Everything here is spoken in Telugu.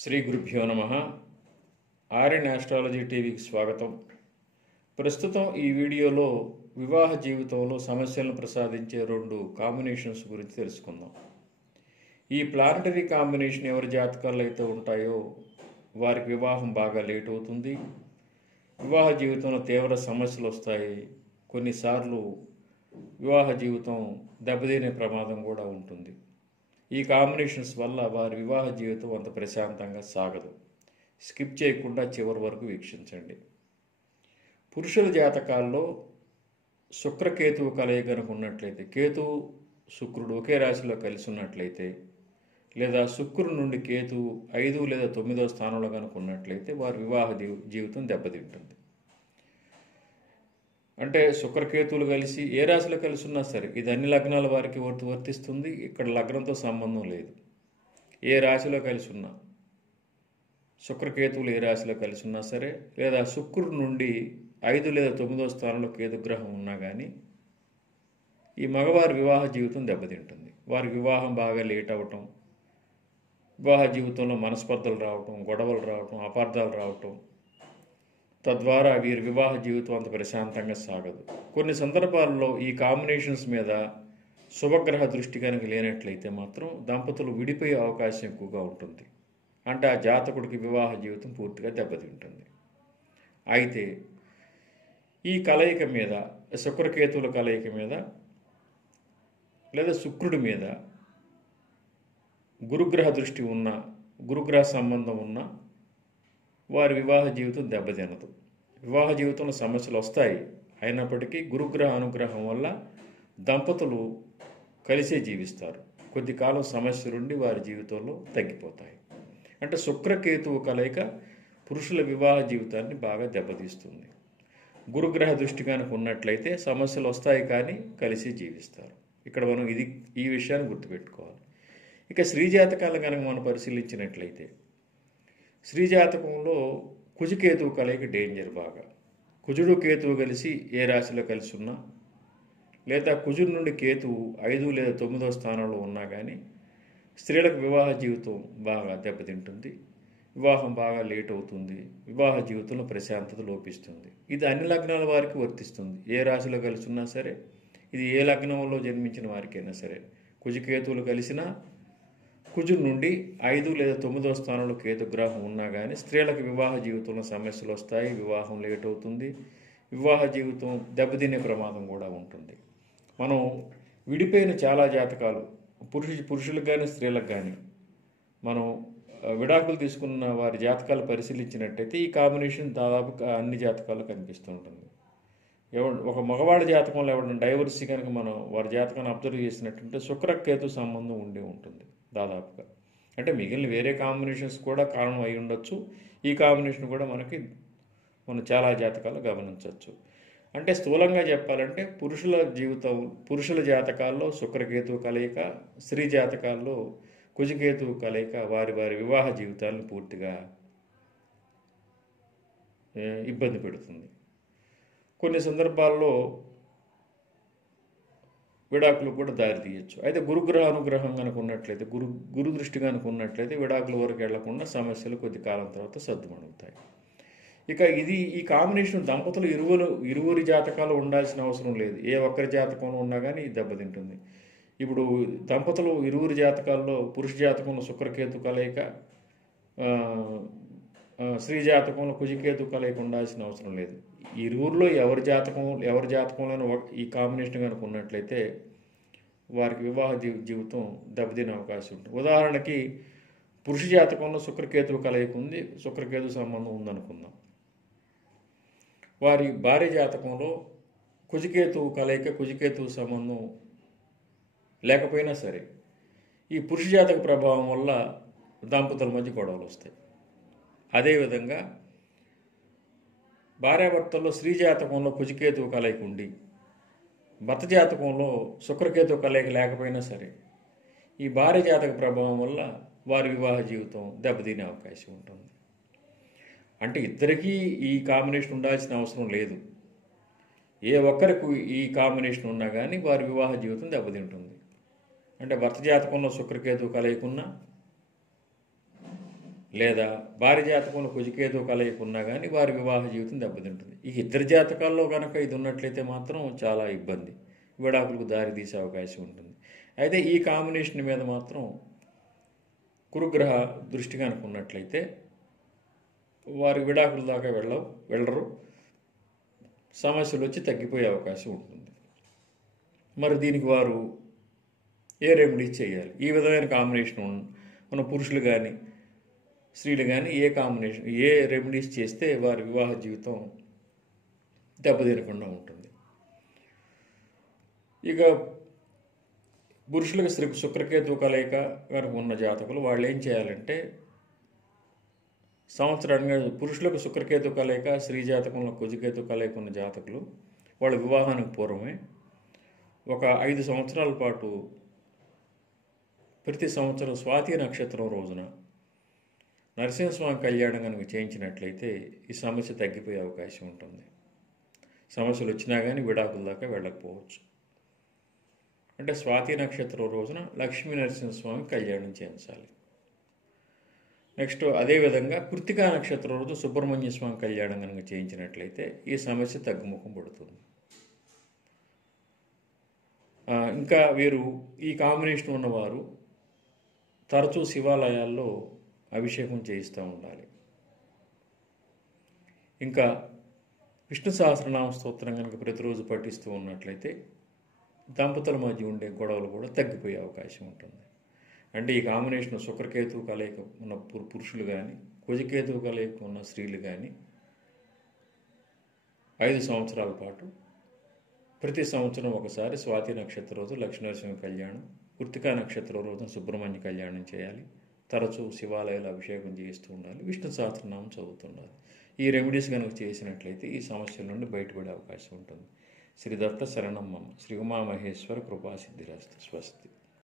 శ్రీ గురుభ్యో నమ. ఆర్యన్ ఆస్ట్రాలజీ టీవీకి స్వాగతం. ప్రస్తుతం ఈ వీడియోలో వివాహ జీవితంలో సమస్యలను ప్రసాదించే 2 కాంబినేషన్స్ గురించి తెలుసుకుందాం. ఈ ప్లానటరీ కాంబినేషన్ ఎవరి జాతకాల్లో అయితే ఉంటాయో వారికి వివాహం బాగా లేట్ అవుతుంది, వివాహ జీవితంలో తీవ్ర సమస్యలు వస్తాయి, కొన్నిసార్లు వివాహ జీవితం దెబ్బతినే ప్రమాదం కూడా ఉంటుంది. ఈ కాంబినేషన్స్ వల్ల వారి వివాహ జీవితం అంత ప్రశాంతంగా సాగదు. స్కిప్ చేయకుండా చివరి వరకు వీక్షించండి. పురుషుల జాతకాల్లో శుక్రకేతువు కలయిక కనుక ఉన్నట్లయితే, కేతువు శుక్రుడు ఒకే రాశిలో కలిసి ఉన్నట్లయితే, లేదా శుక్రుడి నుండి కేతువు 5 లేదా 9వ స్థానంలో కనుక ఉన్నట్లయితే వారి వివాహ జీవితం దెబ్బతింటుంది. అంటే శుక్రకేతువులు కలిసి ఏ రాశిలో కలిసి ఉన్నా సరే, ఇది అన్ని లగ్నాల వారికి వర్తిస్తుంది. ఇక్కడ లగ్నంతో సంబంధం లేదు. ఏ రాశిలో కలిసి ఉన్నా, శుక్రకేతువులు ఏ రాశిలో కలిసి ఉన్నా సరే, లేదా శుక్రుడి నుండి 5 లేదా 9వ స్థానంలో కేతుగ్రహం ఉన్నా కానీ ఈ మగవారి వివాహ జీవితం దెబ్బతింటుంది. వారి వివాహం బాగా లేట్ అవ్వటం, వివాహ జీవితంలో మనస్పర్ధలు రావటం, గొడవలు రావటం, అపార్థాలు రావటం, తద్వారా వీరి వివాహ జీవితం అంత ప్రశాంతంగా సాగదు. కొన్ని సందర్భాల్లో ఈ కాంబినేషన్స్ మీద శుభగ్రహ దృష్టి కనుక లేనట్లయితే మాత్రం దంపతులు విడిపోయే అవకాశం ఎక్కువగా ఉంటుంది. అంటే ఆ జాతకుడికి వివాహ జీవితం పూర్తిగా దెబ్బతింటుంది. అయితే ఈ కలయిక మీద, శుక్రకేతువుల కలయిక మీద లేదా శుక్రుడి మీద గురుగ్రహ దృష్టి ఉన్న, గురుగ్రహ సంబంధం ఉన్న వారి వివాహ జీవితం దెబ్బతినదు. వివాహ జీవితంలో సమస్యలు వస్తాయి, అయినప్పటికీ గురుగ్రహ అనుగ్రహం వల్ల దంపతులు కలిసే జీవిస్తారు. కొద్ది కాలం సమస్యలుండి వారి జీవితంలో తగ్గిపోతాయి. అంటే శుక్రకేతువు కలయిక పురుషుల వివాహ జీవితాన్ని బాగా దెబ్బతీస్తుంది. గురుగ్రహ దృష్టి కనుక ఉన్నట్లయితే సమస్యలు వస్తాయి కానీ కలిసి జీవిస్తారు. ఇక్కడ మనం ఈ విషయాన్ని గుర్తుపెట్టుకోవాలి. ఇక స్త్రీ జాతకాలను కనుక మనం పరిశీలించినట్లయితే, స్త్రీ జాతకంలో కుజకేతువు కలయిక డేంజర్ బాగా. కుజుడు కేతువు కలిసి ఏ రాశిలో కలిసి ఉన్నా, లేదా కుజుడు నుండి కేతువు 5 లేదా 9వ స్థానంలో ఉన్నా కానీ స్త్రీలకు వివాహ జీవితం బాగా దెబ్బతింటుంది. వివాహం బాగా లేట్ అవుతుంది. వివాహ జీవితంలో ప్రశాంతత లోపిస్తుంది. ఇది అన్ని లగ్నాల వారికి వర్తిస్తుంది. ఏ రాశిలో కలిసి ఉన్నా సరే, ఇది ఏ లగ్నంలో జన్మించిన వారికైనా సరే, కుజకేతువులు కలిసినా, కుజుడు నుండి 5 లేదా 9వ స్థానంలో కేతుగ్రహం ఉన్నా కానీ స్త్రీలకు వివాహ జీవితంలో సమస్యలు వస్తాయి, వివాహం లేట్ అవుతుంది, వివాహ జీవితం దెబ్బతినే ప్రమాదం కూడా ఉంటుంది. మనం విడిపోయిన చాలా జాతకాలు, పురుషులకు కానీ స్త్రీలకు కానీ మనం విడాకులు తీసుకున్న వారి జాతకాలు పరిశీలించినట్టయితే ఈ కాంబినేషన్ దాదాపు అన్ని జాతకాల్లో కనిపిస్తుంటుంది. ఒక మగవాడి జాతకంలో ఎవరైనా డైవర్సీ కనుక మనం వారి జాతకాన్ని అబ్జర్వ్ చేసినట్టుంటే శుక్రకేతు సంబంధం ఉండి ఉంటుంది దాదాపుగా. అంటే మిగిలిన వేరే కాంబినేషన్స్ కూడా కారణం అయి ఉండొచ్చు. ఈ కాంబినేషన్ కూడా మనం చాలా జాతకాలు గమనించవచ్చు. అంటే స్థూలంగా చెప్పాలంటే పురుషుల జాతకాల్లో శుక్రకేతువు కలయిక, స్త్రీ జాతకాల్లో కుజకేతువు కలయిక వారి వివాహ జీవితాలను పూర్తిగా ఇబ్బంది పెడుతుంది. కొన్ని సందర్భాల్లో విడాకులు కూడా దారి తీయచ్చు. అయితే గురుగ్రహ అనుగ్రహం కనుక ఉన్నట్లయితే, గురు దృష్టి కనుక ఉన్నట్లయితే విడాకుల వరకు వెళ్లకుండా సమస్యలు కొద్ది కాలం తర్వాత సర్దుమణుగుతాయి. ఇక ఈ కాంబినేషన్ దంపతులు ఇరువురి జాతకాలు ఉండాల్సిన అవసరం లేదు. ఏ ఒక్కరి జాతకంలో ఉన్నా కానీ దెబ్బతింటుంది. ఇప్పుడు దంపతులు ఇరువురి జాతకాల్లో పురుష జాతకంలో శుక్రకేతు కలయిక, స్త్రీ జాతకంలో కుజకేతు కలయిక ఉండాల్సిన అవసరం లేదు. ఇరువురిలో ఎవరి జాతకంలోనూ ఈ కాంబినేషన్ కనుక ఉన్నట్లయితే వారికి వివాహ జీవితం దెబ్బతినే అవకాశం ఉంటుంది. ఉదాహరణకి పురుష జాతకంలో శుక్రకేతువు కలయిక ఉంది, శుక్రకేతు సంబంధం ఉందనుకుందాం. వారి భార్య జాతకంలో కుజకేతువు కలయిక, కుజకేతువు సంబంధం లేకపోయినా సరే ఈ పురుష జాతక ప్రభావం వల్ల దంపతుల మధ్య గొడవలు వస్తాయి. అదేవిధంగా భార్యాభర్తల్లో స్త్రీ జాతకంలో కుజకేతువు కలయిక ఉండి భర్త జాతకంలో శుక్రకేతువు కలయిక లేకపోయినా సరే ఈ భార్య జాతక ప్రభావం వల్ల వారి వివాహ జీవితం దెబ్బతినే అవకాశం ఉంటుంది. అంటే ఇద్దరికీ ఈ కాంబినేషన్ ఉండాల్సిన అవసరం లేదు. ఏ ఒక్కరికి ఈ కాంబినేషన్ ఉన్నా కానీ వారి వివాహ జీవితం దెబ్బతింటుంది. అంటే భర్త జాతకంలో శుక్రకేతువు కలయిక ఉన్నా, లేదా భార్య జాతకంలో కుజకేతు కలయిక ఉన్నా కానీ వారి వివాహ జీవితం దెబ్బతింటుంది. ఈ ఇద్దరు జాతకాల్లో కనుక ఇది ఉన్నట్లయితే మాత్రం చాలా ఇబ్బంది, విడాకులకు దారి తీసే అవకాశం ఉంటుంది. అయితే ఈ కాంబినేషన్ మీద మాత్రం గురుగ్రహ దృష్టి కనుక ఉన్నట్లయితే వారి విడాకుల దాకా వెళ్ళరు, సమస్యలు వచ్చి తగ్గిపోయే అవకాశం ఉంటుంది. మరి దీనికి వారు ఏ రెమెడీ చేయాలి? ఈ విధమైన కాంబినేషన్ మన పురుషులు కానీ స్త్రీలు కానీ ఏ రెమెడీస్ చేస్తే వారి వివాహ జీవితం దెబ్బతినకుండా ఉంటుంది? ఇక పురుషులకు శుక్రకేతు కలయిక కనుక ఉన్న జాతకులు వాళ్ళు ఏం చేయాలంటే, సంవత్సరానికి పురుషులకు శుక్రకేతు కలయిక, స్త్రీ జాతకంలో కుజకేతు కలయిక ఉన్న జాతకులు వాళ్ళ వివాహానికి పూర్వమే ఒక 5 సంవత్సరాల పాటు ప్రతి సంవత్సరం స్వాతి నక్షత్రం రోజున నరసింహస్వామి కళ్యాణం కనుక చేయించినట్లయితే ఈ సమస్య తగ్గిపోయే అవకాశం ఉంటుంది. సమస్యలు వచ్చినా కానీ విడాకుల దాకా వెళ్ళకపోవచ్చు. అంటే స్వాతి నక్షత్రం రోజున లక్ష్మీ నరసింహస్వామి కళ్యాణం చేయించాలి. నెక్స్ట్ అదేవిధంగా కృత్తికా నక్షత్రం రోజు సుబ్రహ్మణ్య స్వామి కళ్యాణం కనుక చేయించినట్లయితే ఈ సమస్య తగ్గుముఖం పడుతుంది. ఇంకా వీరు ఈ కాంబినేషన్ ఉన్నవారు తరచూ శివాలయాల్లో అభిషేకం చేయిస్తూ ఉండాలి. ఇంకా విష్ణు సహస్రనామ స్తోత్రం కనుక ప్రతిరోజు పఠిస్తూ ఉన్నట్లయితే దంపతుల మధ్య ఉండే గొడవలు కూడా తగ్గిపోయే అవకాశం ఉంటుంది. అంటే ఈ కాంబినేషన్ శుక్రకేతు కలయిక ఉన్న పురుషులు కానీ కుజకేతు కలయిక ఉన్న స్త్రీలు కానీ 5 సంవత్సరాల పాటు ప్రతి సంవత్సరం ఒకసారి స్వాతి నక్షత్రం రోజు లక్ష్మీనరసింహ కళ్యాణం, కృత్తికా నక్షత్రం రోజున సుబ్రహ్మణ్య కళ్యాణం చేయాలి. తరచూ శివాలయాలు అభిషేకం చేస్తూ ఉండాలి, విష్ణు సహస్రనామం చదువుతుండాలి. ఈ రెమెడీస్ కనుక చేసినట్లయితే ఈ సమస్యల నుండి బయటపడే అవకాశం ఉంటుంది. శ్రీ దత్త శరణం మమ. శ్రీ ఉమామహేశ్వర కృపాసిద్ధిరస్తు. స్వస్తి.